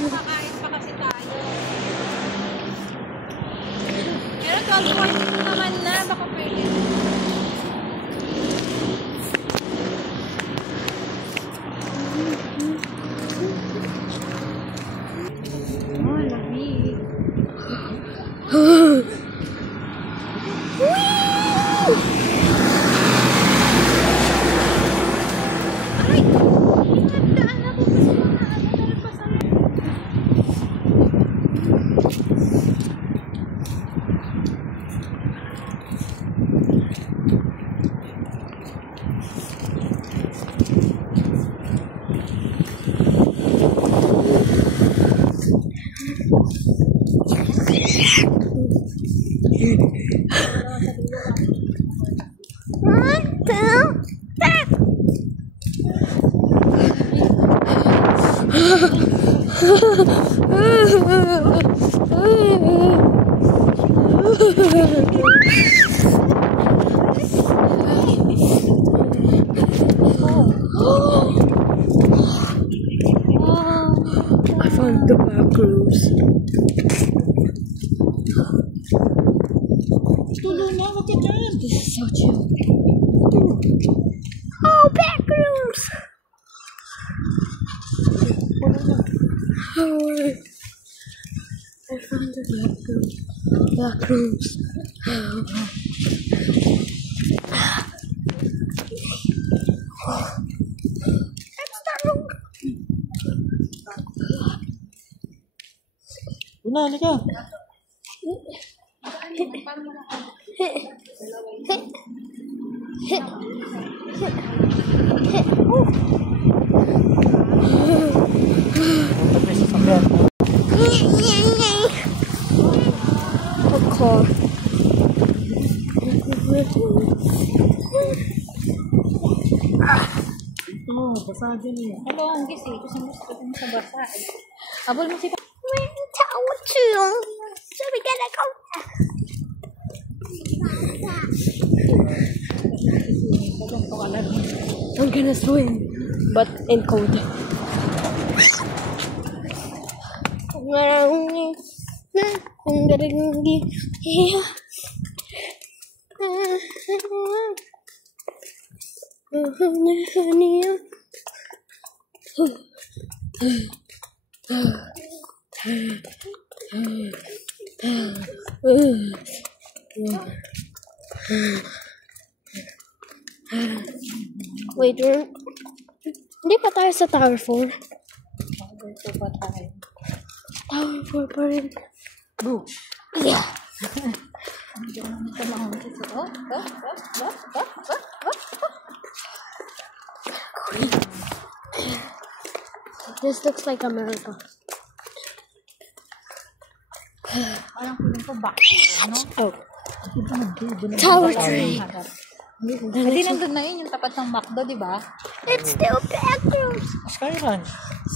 Nakakain pa kasi tayo. Pero 12:40 naman na. Baka pwede. Oh, lamig. I found the back rooms. This is so chill. Oh, back rooms! Oh, I found the back rooms. Back rooms. That's the room. Una, halika. Car. Oh, basa dyan eh. Hello, ang gisi. Gusto mo sa basa eh. Abol mo si Tower 2. So we gotta go. I'm gonna swim, but in cold. Wait, hindi pa tayo sa Tower 4. Ito pa tayo. Tower 4 pa rin. Boo. Yeah. This looks like America. Parang kulang pa back. Ano? Oh. Tower 3. Kasi nandun na yun yung tapat ng McDo, di ba? It's still back rooms. Sky Ranch.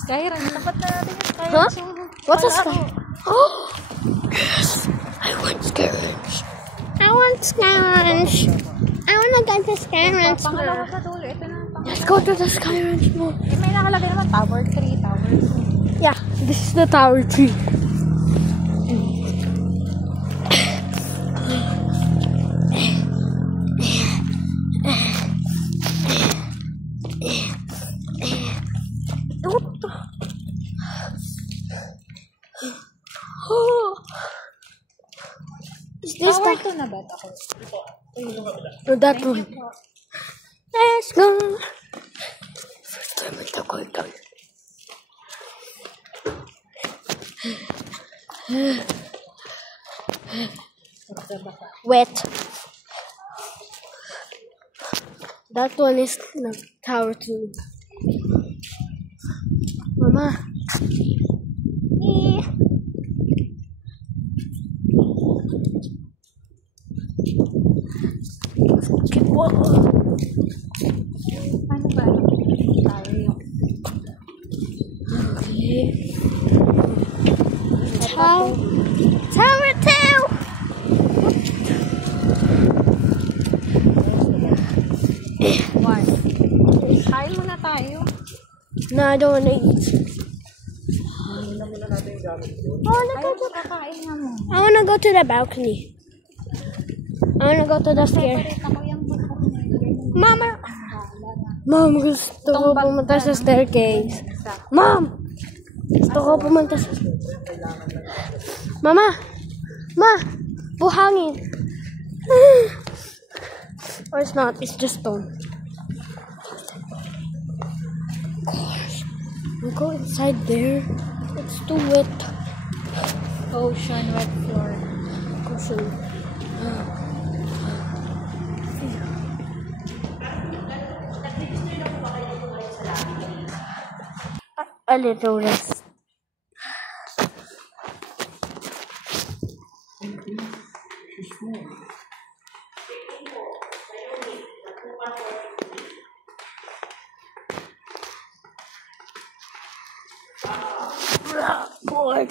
Skyran, tapat na natin yung Skyran. Huh? What's a sky? Oh, yes. I want Sky Ranch. I want Sky Ranch. I want to go to Sky Ranch Pangalawa more. pa dulo. Ito na. Let's go to the Sky Ranch more. Eh, may nakalagay naman Tower 3, Tower 2. Yeah, this is the Tower 3. Is this Tower the... 2 na ba ako? No, that one. Let's go. First time I took it down. Wet. That one is no, Tower 2. Mama. Ano ba? Tayo yung... Okay. Tower 2! Why? Kain muna tayo. No, I don't wanna eat. Kakain nga mo. I wanna go to the balcony. I wanna go to the stair. Ako yung Mama! Mom, gusto ko pumunta sa staircase. Mom! Gusto ko pumunta sa... Mama! Ma! Buhangin! Or it's not, it's just stone. Gosh, we'll go inside there. It's too wet. ocean wet floor. Ocean. A little rest. Boy.